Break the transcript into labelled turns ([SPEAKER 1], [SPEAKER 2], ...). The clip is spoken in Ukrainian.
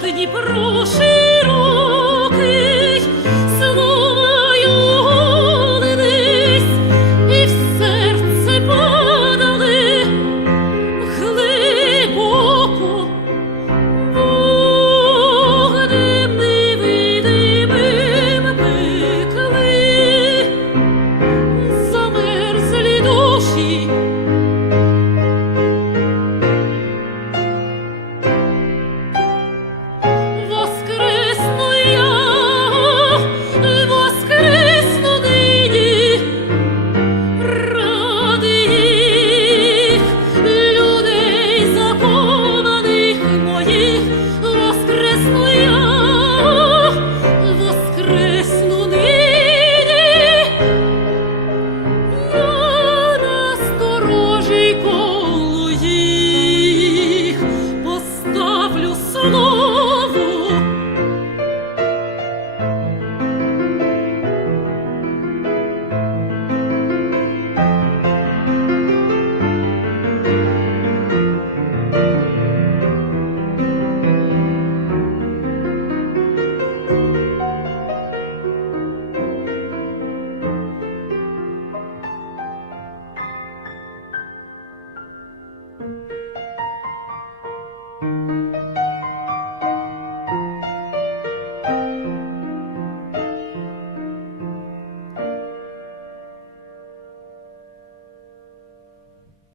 [SPEAKER 1] Дніпро широ. thank you